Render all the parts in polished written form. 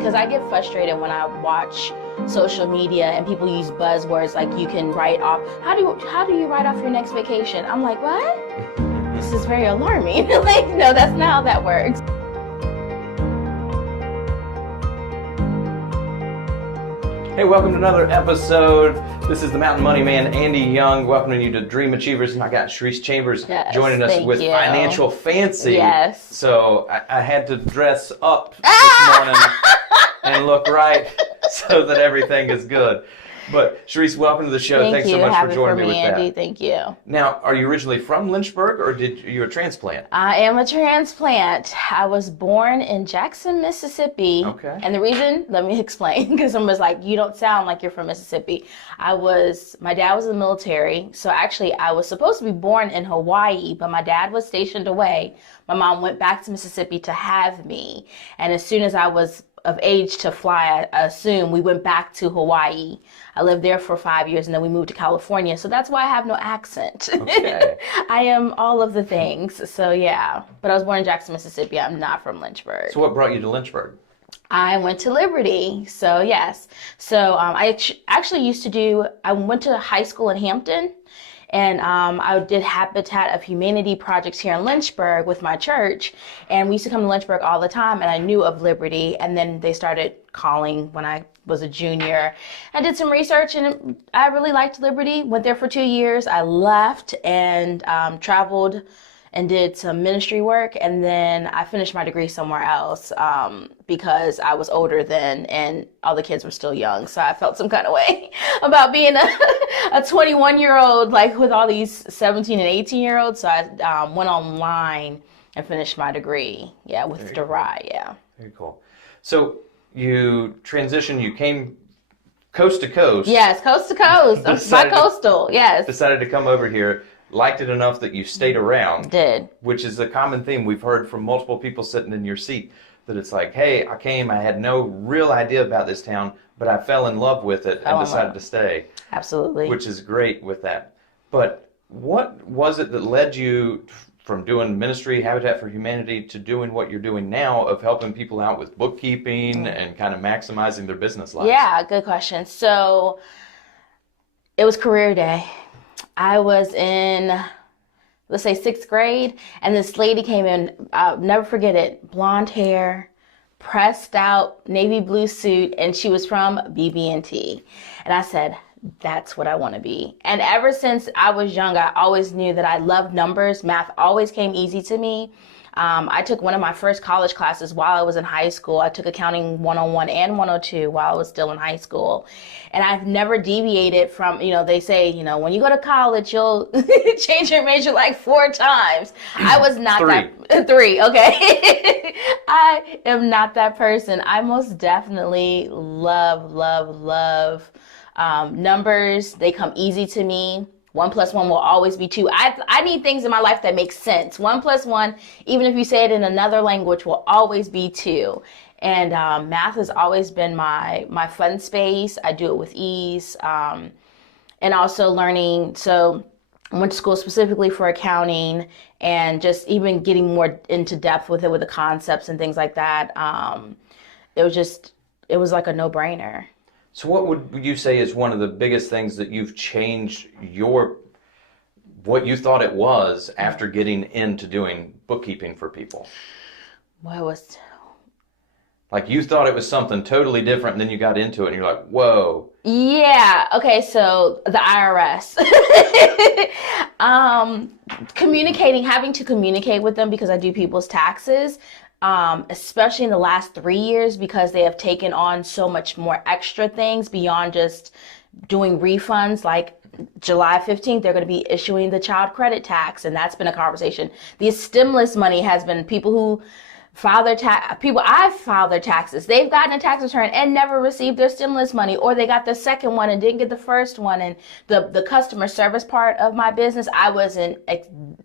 Because I get frustrated when I watch social media and people use buzzwords like you can write off. How do you write off your next vacation? I'm like, what? This is very alarming. Like, no, that's not how that works. Hey, welcome to another episode. This is the Mountain Money Man, Andy Young, welcoming you to Dream Achievers. And I got Charese Chambers joining us with Financial Fancy. Yes. So I had to dress up this morning and look right so that everything is good. But Charese, welcome to the show. Thanks so much for joining me with Andy. that. Thank you. Now, are you originally from Lynchburg, or did you a transplant? I am a transplant. I was born in Jackson, Mississippi. Okay. And the reason, let me explain, because someone was like, you don't sound like you're from Mississippi. My dad was in the military, so actually I was supposed to be born in Hawaii, but my dad was stationed away. My mom went back to Mississippi to have me. And as soon as I was of age to fly, I assume, we went back to Hawaii. I lived there for 5 years, and then we moved to California. So that's why I have no accent. Okay. I am all of the things. So yeah, but I was born in Jackson, Mississippi. I'm not from Lynchburg. So what brought you to Lynchburg? I went to Liberty. So yes. So I actually I went to high school in Hampton. And I did Habitat of Humanity projects here in Lynchburg with my church. And we used to come to Lynchburg all the time, and I knew of Liberty. And then they started calling when I was a junior. I did some research, and I really liked Liberty. Went there for 2 years. I left and traveled and did some ministry work. And then I finished my degree somewhere else because I was older then and all the kids were still young. So I felt some kind of way about being a 21-year-old, like with all these 17 and 18-year-olds. So I went online and finished my degree. Yeah, with DeVry. Yeah. Very cool. So you transitioned, you came coast to coast. Yes, coast to coast. Bi-coastal, yes. Decided to come over here. Liked it enough that you stayed around. Did. Which is a common theme we've heard from multiple people sitting in your seat, that it's like, hey, I came, I had no real idea about this town, but I fell in love with it and decided to stay. Absolutely. Which is great with that. But what was it that led you from doing ministry, Habitat for Humanity, to doing what you're doing now of helping people out with bookkeeping and kind of maximizing their business lives? Yeah, good question. So it was career day. I was in, let's say, 6th grade, and this lady came in, I'll never forget it, blonde hair, pressed out, navy blue suit, and she was from BB&T. And I said, that's what I want to be. And ever since I was young, I always knew that I loved numbers. Math always came easy to me. I took one of my first college classes while I was in high school. I took accounting 101 and 102 while I was still in high school. And I've never deviated from, they say, when you go to college, you'll change your major like 4 times. I was not 3. 3, okay. I am not that person. I most definitely love numbers. They come easy to me. 1 + 1 will always be 2. I need things in my life that make sense. 1 + 1, even if you say it in another language, will always be 2. And math has always been my fun space. I do it with ease. And also learning. So I went to school specifically for accounting, and just even getting more into depth with it, with the concepts and things like that. It was like a no-brainer. So what would you say is one of the biggest things that you've changed what you thought it was after getting into doing bookkeeping for people? Like you thought it was something totally different, and then you got into it and you're like, whoa. Yeah. Okay. So the IRS, having to communicate with them because I do people's taxes. Especially in the last 3 years, because they have taken on so much more extra things beyond just doing refunds. Like July 15th, they're going to be issuing the child credit tax, and that's been a conversation. The stimulus money has been people who I've filed their taxes. They've gotten a tax return and never received their stimulus money, or they got the second one and didn't get the first one. And the customer service part of my business, I wasn't,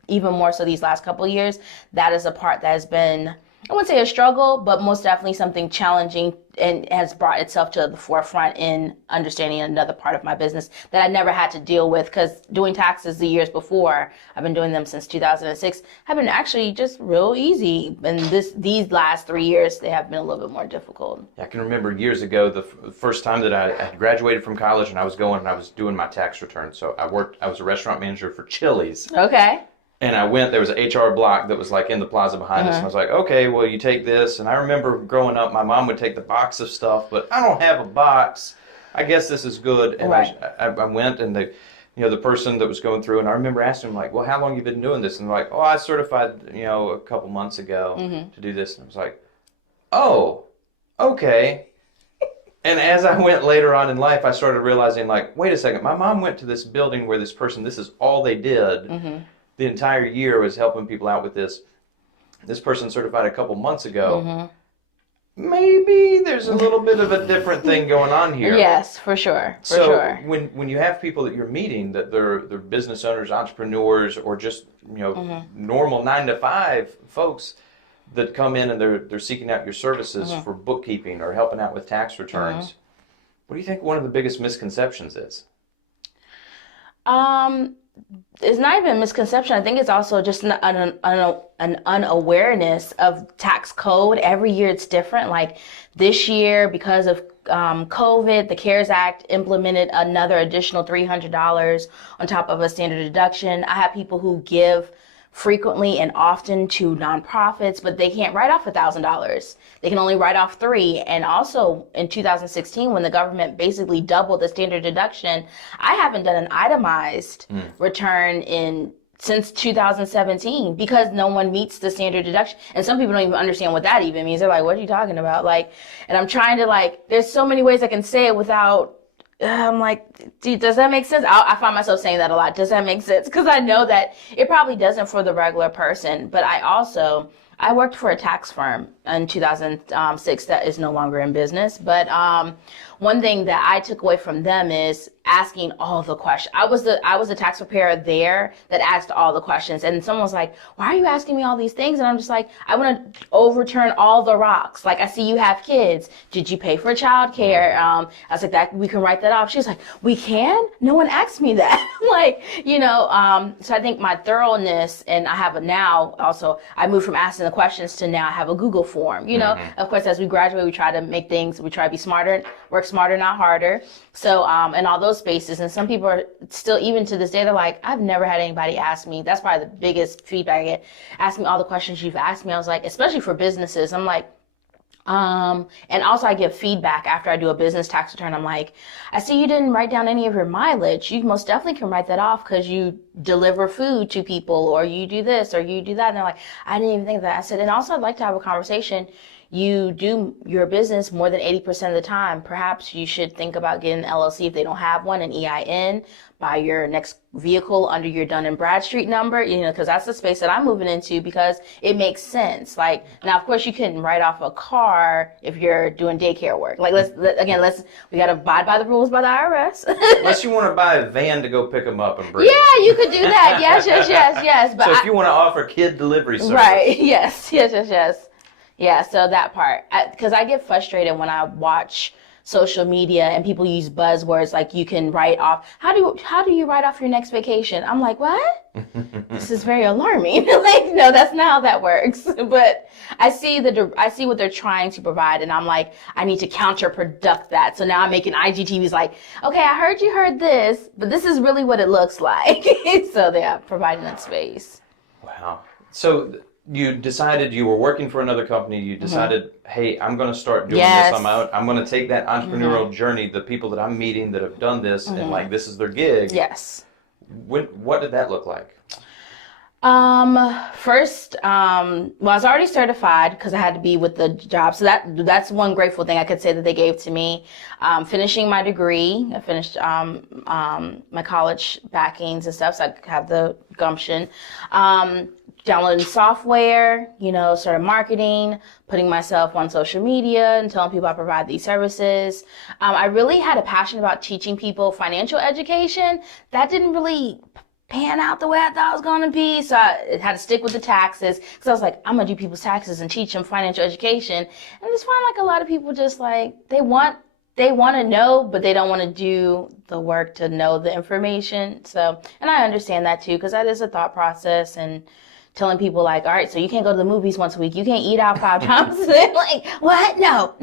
even more so these last couple of years. That is a part that has been I wouldn't say a struggle, but most definitely something challenging, and has brought itself to the forefront in understanding another part of my business that I never had to deal with, because doing taxes the years before, I've been doing them since 2006, have been actually just real easy. And these last 3 years, they have been a little bit more difficult. I can remember years ago, the first time that I had graduated from college and I was doing my tax return. So I was a restaurant manager for Chili's. Okay. And I went, there was an HR block that was like in the plaza behind us. And I was like, okay, well, you take this. And I remember growing up, my mom would take the box of stuff, but I don't have a box. I guess this is good. And right. I went, and the person that was going through, and I remember asking him, like, well, how long have you been doing this? And they're like, oh, I certified, a couple months ago to do this. And I was like, oh, okay. And as I went later on in life, I started realizing, like, wait a second, my mom went to this building where this person, this is all they did. The entire year was helping people out with this. This person certified a couple months ago. Maybe there's a little bit of a different thing going on here. Yes, for sure. So when you have people that you're meeting that they're business owners, entrepreneurs, or just normal 9-to-5 folks that come in and they're seeking out your services for bookkeeping or helping out with tax returns, what do you think one of the biggest misconceptions is? It's not even a misconception. I think it's also just an unawareness of tax code. Every year it's different. Like this year, because of COVID, the CARES Act implemented another additional $300 on top of a standard deduction. I have people who give frequently and often to nonprofits, but they can't write off $1,000. They can only write off $3. And also in 2016, when the government basically doubled the standard deduction, I haven't done an itemized return since 2017 because no one meets the standard deduction. And some people don't even understand what that even means. They're like, what are you talking about? Like, and I'm trying to there's so many ways I can say it without I'm like, does that make sense? I find myself saying that a lot. Does that make sense? Because I know that it probably doesn't for the regular person. But I worked for a tax firm in 2006 that is no longer in business. But one thing that I took away from them is asking all the questions. I was the tax preparer there that asked all the questions. And someone was like, why are you asking me all these things? And I'm just like, I want to overturn all the rocks. Like, I see you have kids. Did you pay for childcare? I was like, that we can write that off. She was like, we can? No one asked me that. So I think my thoroughness, and I have now also, I moved from asking the questions to now I have a Google form. Of course, as we graduate, we try to make things, we try to be smarter, work smarter, not harder. So, in all those spaces, and some people are still, even to this day, they're like, I've never had anybody ask me. That's probably the biggest feedback I get. Ask me all the questions you've asked me. I was like, especially for businesses, I'm like, and also I give feedback after I do a business tax return. I'm like, I see you didn't write down any of your mileage. You most definitely can write that off because you deliver food to people, or you do this, or you do that. And they're like, I didn't even think of that. I said, and also I'd like to have a conversation. You do your business more than 80% of the time. Perhaps you should think about getting an LLC if they don't have one, an EIN, buy your next vehicle under your Dun and Bradstreet number, because that's the space that I'm moving into because it makes sense. Like, now, of course, you couldn't write off a car if you're doing daycare work. Like, we got to abide by the rules by the IRS. Unless you want to buy a van to go pick them up and bring them. Yeah, you could do that. Yes. But so if you want to offer kid delivery service. Right, yes. Yeah, so that part. Because I get frustrated when I watch social media and people use buzzwords like you can write off. How do you write off your next vacation? I'm like, what? This is very alarming. No, that's not how that works. But I see what they're trying to provide, and I'm like, I need to counterproduct that. So now I'm making IGTVs like, okay, I heard you heard this, but this is really what it looks like. So they're providing that space. Wow. So you decided, you were working for another company, you decided, hey, I'm going to start doing this on my own. I'm going to take that entrepreneurial journey, the people that I'm meeting that have done this, and this is their gig. Yes. What did that look like? First, I was already certified because I had to be with the job. So that's one grateful thing I could say that they gave to me. Finishing my degree, I finished my college backings and stuff, so I have the gumption. Downloading software, started marketing, putting myself on social media and telling people I provide these services. I really had a passion about teaching people financial education. That didn't really pan out the way I thought it was going to be. So I had to stick with the taxes because I was like, I'm going to do people's taxes and teach them financial education. And I just find like a lot of people just like, they want to know, but they don't want to do the work to know the information. So, and I understand that too, because that is a thought process, and telling people like, all right, so you can't go to the movies once a week. You can't eat out 5 times. Like, what? No.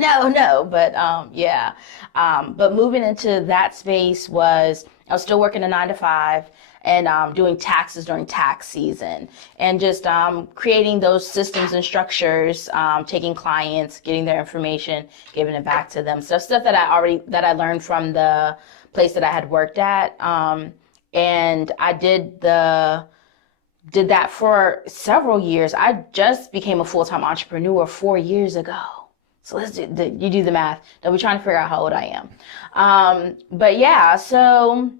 But, yeah. But moving into that space I was still working a 9 to 5 and doing taxes during tax season, and just creating those systems and structures, taking clients, getting their information, giving it back to them. So stuff that I learned from the place that I had worked at. And I did that for several years. I just became a full-time entrepreneur 4 years ago. So you do the math. Don't be trying to figure out how old I am. But yeah, so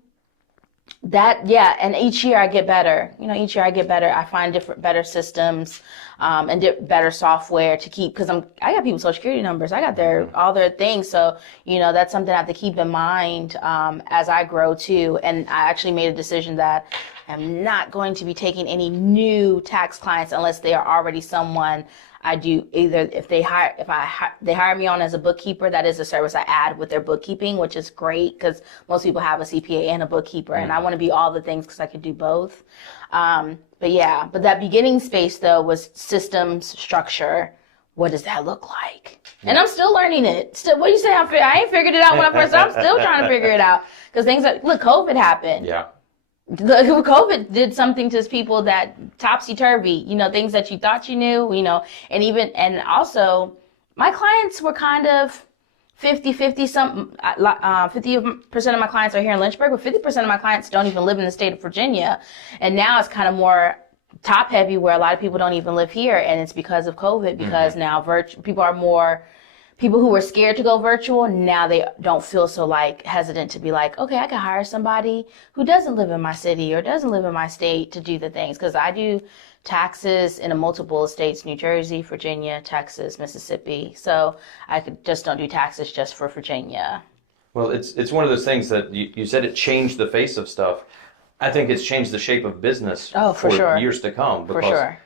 and each year I get better. I find better systems, and better software to keep, because I got people's social security numbers. I got all their things. So, that's something I have to keep in mind, as I grow too. And I actually made a decision that I'm not going to be taking any new tax clients unless they are already someone I do. Either if they hire me on as a bookkeeper, that is a service I add with their bookkeeping, which is great because most people have a CPA and a bookkeeper, and I want to be all the things because I could do both. But that beginning space though was systems, structure. What does that look like? Yeah. And I'm still learning it. What do you say? I ain't figured it out when I first started. I'm still trying to figure it out because COVID happened. Yeah. COVID did something to people that topsy-turvy, things that you thought you knew, and also my clients were kind of 50-50. 50% of my clients are here in Lynchburg, but 50% of my clients don't even live in the state of Virginia. And now it's kind of more top heavy where a lot of people don't even live here. And it's because of COVID, because now people who were scared to go virtual, now they don't feel so hesitant to be like, okay, I can hire somebody who doesn't live in my city or doesn't live in my state to do the things. Because I do taxes in multiple states: New Jersey, Virginia, Texas, Mississippi. So I just don't do taxes just for Virginia. Well, it's one of those things that you said it changed the face of stuff. I think it's changed the shape of business for sure. Years to come. Because for sure.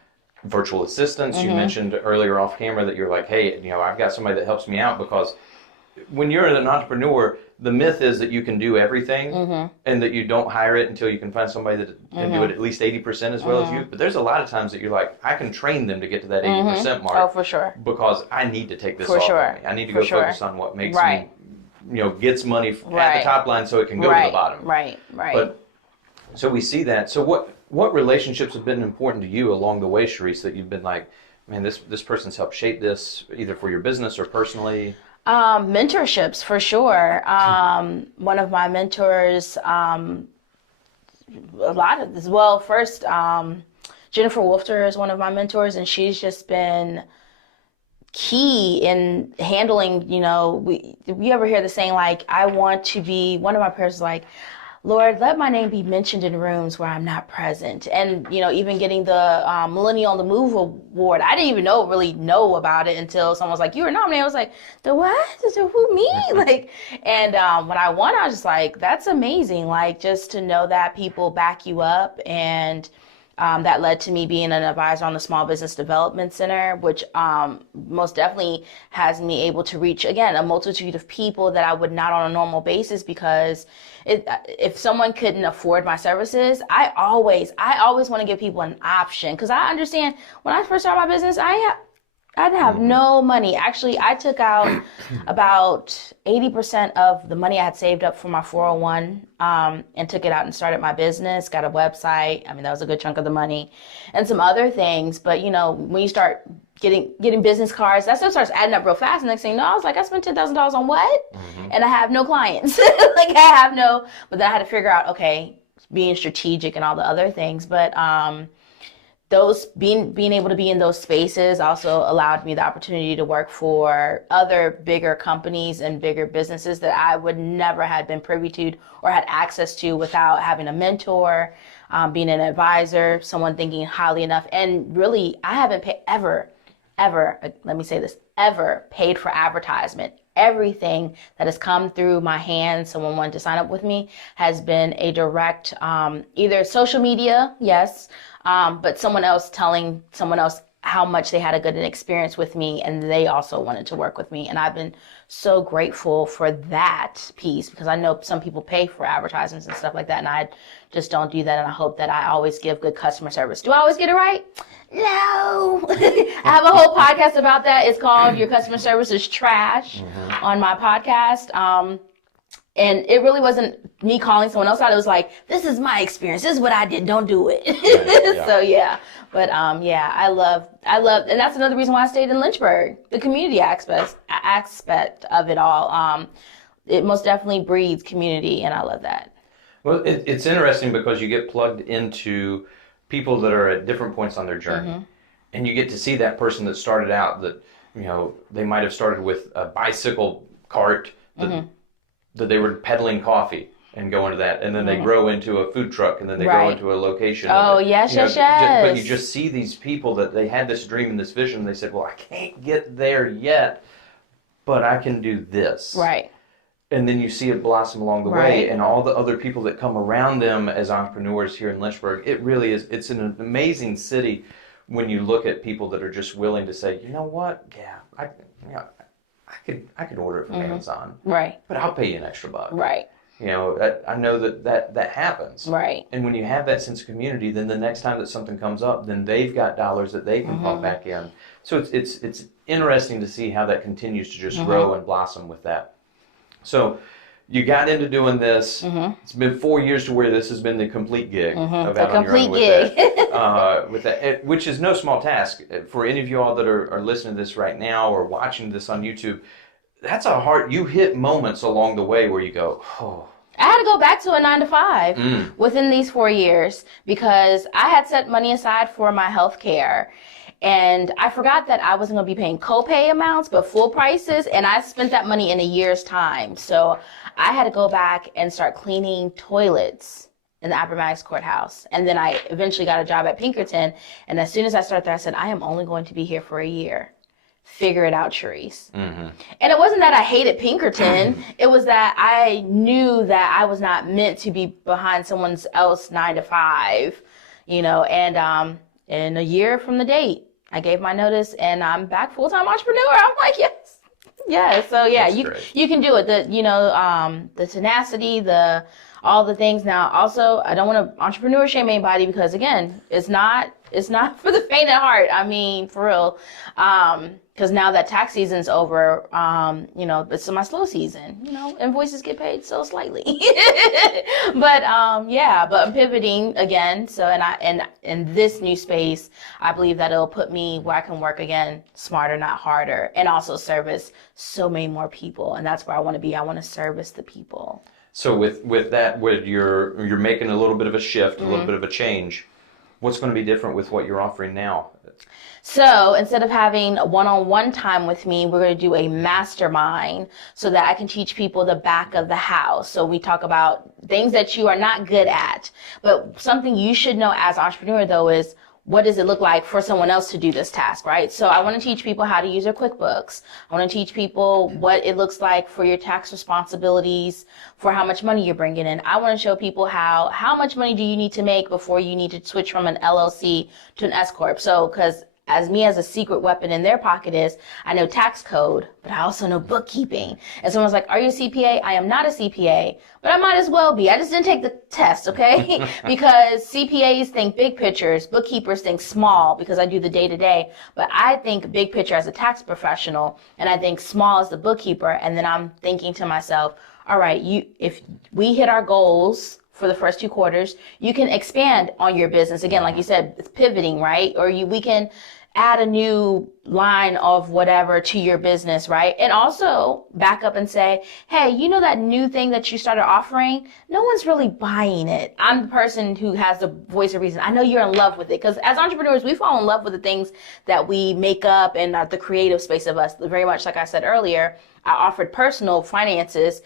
Virtual assistants, you mentioned earlier off camera that you're like, hey, I've got somebody that helps me out, because when you're an entrepreneur, the myth is that you can do everything and that you don't hire it until you can find somebody that can do it at least 80% as well as you. But there's a lot of times that you're like, I can train them to get to that 80% mark. Oh, for sure. Because I need to take this off of me. I need to go focus on what makes me, gets money at the top line so it can go to the bottom. Right. But so we see that. So what relationships have been important to you along the way, Charese, that you've been like, man, this person's helped shape this, either for your business or personally? Mentorships, for sure. One of my mentors, a lot of this. Well, first, Jennifer Wolfter is one of my mentors, and she's just been key in handling, we ever hear the saying, like, I want to be, one of my prayers is like, Lord, let my name be mentioned in rooms where I'm not present. And, even getting the Millennial on the Move Award, I didn't even really know about it until someone was like, you were nominated. I was like, the what? Who, me? And when I won, I was just like, that's amazing. Just to know that people back you up. And that led to me being an advisor on the Small Business Development Center, which most definitely has me able to reach, again, a multitude of people that I would not on a normal basis, because if someone couldn't afford my services, I always want to give people an option, because I understand when I first started my business, I'd have no money. Actually, I took out about 80% of the money I had saved up for my 401 and took it out and started my business, got a website. I mean, that was a good chunk of the money and some other things. But, when you start getting business cards, that stuff starts adding up real fast. And next thing you know, I was like, I spent $10,000 on what? And I have no clients. But then I had to figure out, okay, being strategic and all the other things. But those being able to be in those spaces also allowed me the opportunity to work for other bigger companies and bigger businesses that I would never had been privy to or had access to without having a mentor, being an advisor, someone thinking highly enough. And really, I haven't ever, let me say this, ever paid for advertisement everything that has come through my hands, someone wanted to sign up with me, has been a direct, either social media, yes, but someone else telling someone else how much they had a good experience with me, and they also wanted to work with me. And I've been so grateful for that piece, because I know some people pay for advertisements and stuff like that, and I just don't do that. And I hope that I always give good customer service. Do I always get it right? No. I have a whole podcast about that. It's called Your Customer Service is Trash on my podcast. And it really wasn't me calling someone else out. It was like, this is my experience. This is what I did. Don't do it. Right, yeah. So, yeah. But, I love, and that's another reason why I stayed in Lynchburg, the community aspect of it all. It most definitely breeds community, and I love that. Well, it's interesting because you get plugged into people that are at different points on their journey. And you get to see that person that started out that, they might have started with a bicycle cart that they were peddling coffee and go into that, and then they grow into a food truck, and then they grow into a location. Oh, yes. But you just see these people that they had this dream and this vision, and they said, well, I can't get there yet, but I can do this. Right. And then you see it blossom along the way, and all the other people that come around them as entrepreneurs here in Lynchburg. It really is, it's an amazing city when you look at people that are just willing to say, you know what, I could order it from Amazon. Right. But I'll pay you an extra buck. Right. I know that happens. Right. And when you have that sense of community, then the next time that something comes up, then they've got dollars that they can pump back in. So it's interesting to see how that continues to just grow and blossom with that. So you got into doing this. It's been 4 years to where this has been the complete gig of out on your own with that, which is no small task. For any of you all that are listening to this right now or watching this on YouTube, that's you hit moments along the way where you go, oh. I had to go back to a 9-to-5 within these 4 years, because I had set money aside for my health care. And I forgot that I wasn't going to be paying copay amounts, but full prices. And I spent that money in a year's time. So I had to go back and start cleaning toilets in the Appomattox Courthouse. And then I eventually got a job at Pinkerton. And as soon as I started there, I said, I am only going to be here for a year. Figure it out, Charese. And it wasn't that I hated Pinkerton. It was that I knew that I was not meant to be behind someone else 9-to-5, and in a year from the date, I gave my notice, and I'm back full-time entrepreneur. I'm like, yes. Yeah. So yeah, you can do it. The tenacity, all the things. Now, also, I don't want to entrepreneur shame anybody, because again, it's not for the faint of heart. I mean, for real. Because now that tax season's over, it's my slow season. Invoices get paid so slightly. But I'm pivoting again. So, and in this new space, I believe that it'll put me where I can work again, smarter, not harder, and also service so many more people. And that's where I want to be. I want to service the people. So with that, you're making a little bit of a shift, a little bit of a change. What's going to be different with what you're offering now? So instead of having one-on-one time with me, we're going to do a mastermind so that I can teach people the back of the house. So we talk about things that you are not good at, but something you should know as an entrepreneur, though, is what does it look like for someone else to do this task, right? So I want to teach people how to use their QuickBooks. I want to teach people what it looks like for your tax responsibilities, for how much money you're bringing in. I want to show people how much money do you need to make before you need to switch from an LLC to an S Corp. So, because as a secret weapon in their pocket is, I know tax code, but I also know bookkeeping. And someone's like, are you a CPA? I am not a CPA, but I might as well be. I just didn't take the test, okay? Because CPAs think big pictures, bookkeepers think small, because I do the day-to-day. But I think big picture as a tax professional, and I think small as the bookkeeper. And then I'm thinking to myself, all right, if we hit our goals for the first 2 quarters, you can expand on your business. Again, like you said, it's pivoting, right? Or we can add a new line of whatever to your business, right? And also back up and say, hey, that new thing that you started offering, no one's really buying it. I'm the person who has the voice of reason. I know you're in love with it, because as entrepreneurs, we fall in love with the things that we make up and the creative space of us. Very much like I said earlier, I offered personal finances.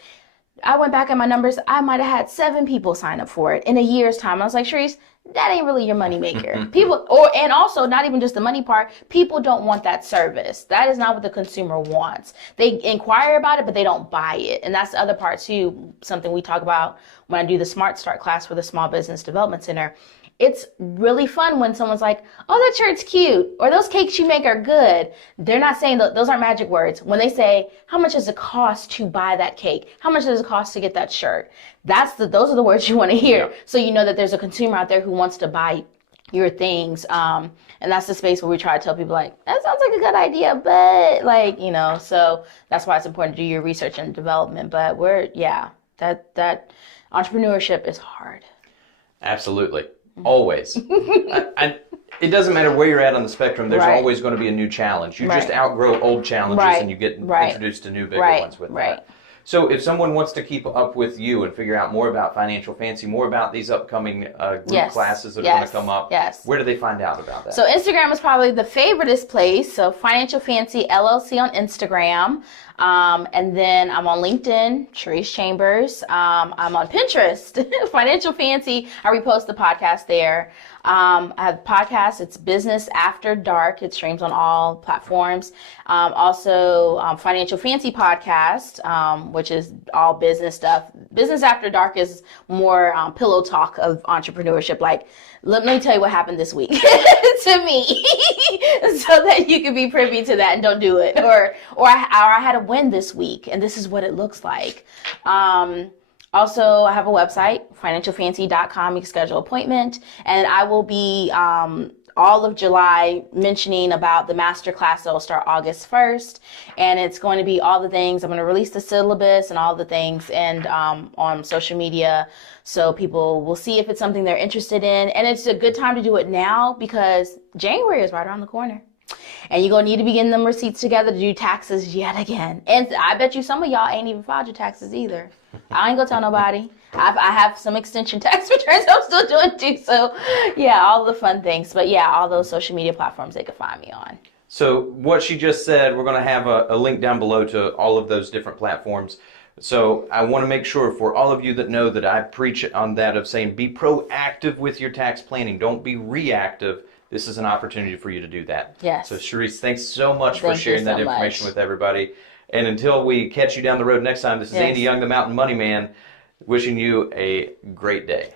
I went back at my numbers. I might have had 7 people sign up for it in a year's time. I was like, Charese, that ain't really your money maker. People, and also not even just the money part, people don't want that service. That is not what the consumer wants. They inquire about it, but they don't buy it. And that's the other part too, something we talk about when I do the Smart Start class for the Small Business Development Center. It's really fun when someone's like, oh, that shirt's cute, or those cakes you make are good. They're not saying those aren't magic words. When they say, how much does it cost to buy that cake? How much does it cost to get that shirt? Those are the words you want to hear. Yeah. So you know that there's a consumer out there who wants to buy your things. And that's the space where we try to tell people like, that sounds like a good idea, but like, you know, so that's why it's important to do your research and development. But that entrepreneurship is hard. Absolutely. Always. It doesn't matter where you're at on the spectrum. There's always going to be a new challenge. You just outgrow old challenges and you get introduced to new bigger ones with that. So if someone wants to keep up with you and figure out more about Financial Fancy, more about these upcoming group classes that are going to come up, where do they find out about that? So Instagram is probably the favoriteest place. So Financial Fancy LLC on Instagram. And then I'm on LinkedIn, Charese Chambers. I'm on Pinterest, Financial Fancy. I repost the podcast there. I have a podcast. It's Business After Dark. It streams on all platforms. Also, Financial Fancy podcast, which is all business stuff. Business After Dark is more pillow talk of entrepreneurship. Like, let me tell you what happened this week to me, so that you can be privy to that and don't do it. Or I had a win this week, and this is what it looks like. Also, I have a website, financialfancy.com. You can schedule an appointment, and I will be all of July mentioning about the masterclass that will start August 1st, and it's going to be all the things. I'm going to release the syllabus and all the things, and on social media, so people will see if it's something they're interested in. And it's a good time to do it now because January is right around the corner. And you're going to need to be getting them receipts together to do taxes yet again. And I bet you some of y'all ain't even filed your taxes either. I ain't going to tell nobody. I have some extension tax returns I'm still doing too. So, yeah, all the fun things. But, yeah, all those social media platforms they can find me on. So what she just said, we're going to have a link down below to all of those different platforms. So I want to make sure for all of you that know that I preach on that of saying be proactive with your tax planning. Don't be reactive. This is an opportunity for you to do that. Yes. So Charese, thanks so much for sharing that information with everybody. And until we catch you down the road next time, this is Andy Young, the Mountain Money Man, wishing you a great day.